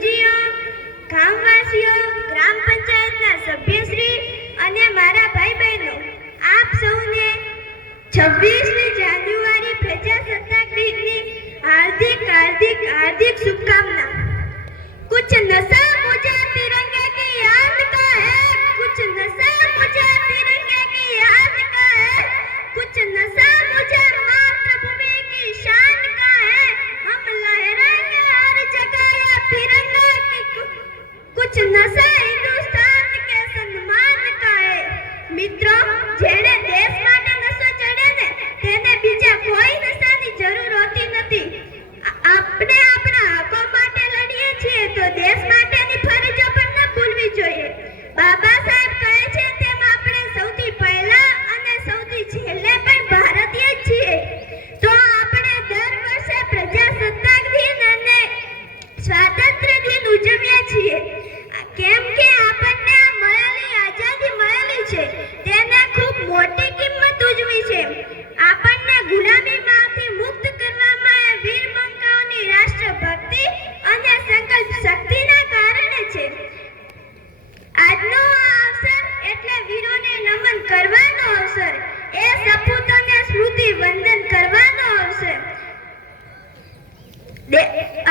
ગુરુજીઓ ગામવાસીઓ ગ્રામ પંચાયતના સભ્યશ્રી અને મારા ભાઈ બહેનો આપ સૌને છવ્વીસમી Chân.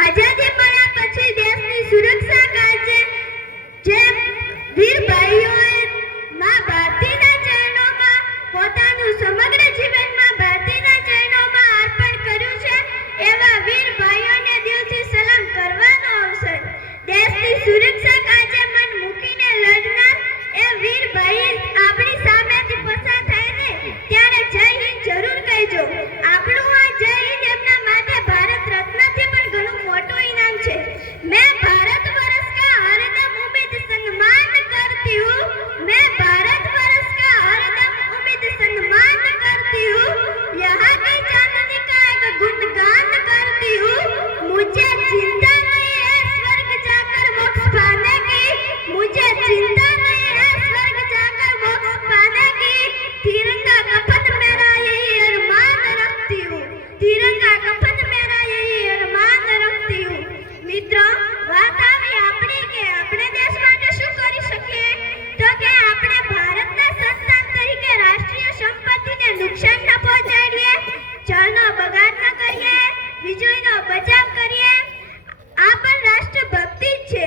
അജദ് બચાવ કરીએ. આ પણ રાષ્ટ્રભક્તિ જ છે.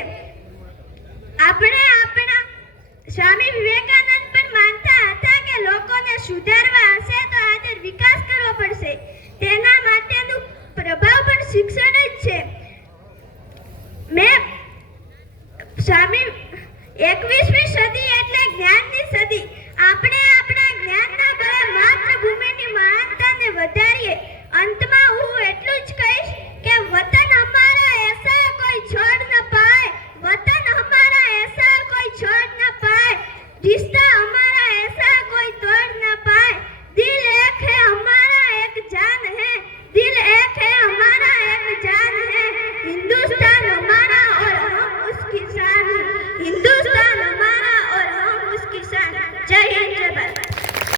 આપણે આપણા સ્વામી વિવેકાનંદ પણ માનતા હતા કે લોકોને સુધારવા હશે તો આજે વિકાસ કરવો પડશે. તેના માટેનું પ્રભાવ પણ શિક્ષણ જ છે. મેં સ્વામી એકવીસમી સદી એટલે જ્ઞાનની સદી. આપણે